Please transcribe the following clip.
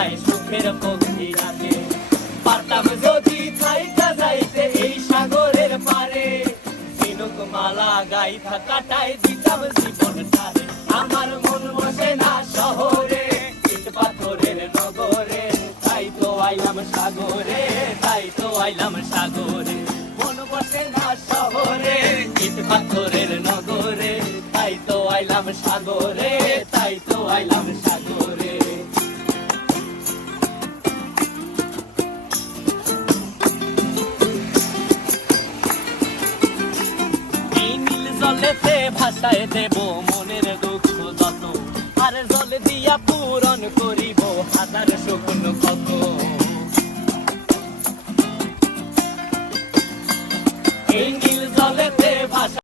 যায় সুখের পক্ষী রাতে। পারতাম যদি থাইকা যাইতে এই সাগরের পারে, ঝিনুক মালা গাইথা কাটায় দিতাম জীবনটারে। আমার মন বসে না শহরে, ইট পাথরের নগরে, তাই তো আইলাম সাগরে, তাই তো আইলাম সাগরে। মন বসে না শহরে, ইট পাথরের নগরে, তাই তো আইলাম সাগরে, তাই তো আইলাম সাগরে। এই নীল জলেতে ভাসায় দেব মনের দুঃখ যত, আর জল দিয়া পূরণ করিব হাজার শুকন কত। এই নীল জলেতে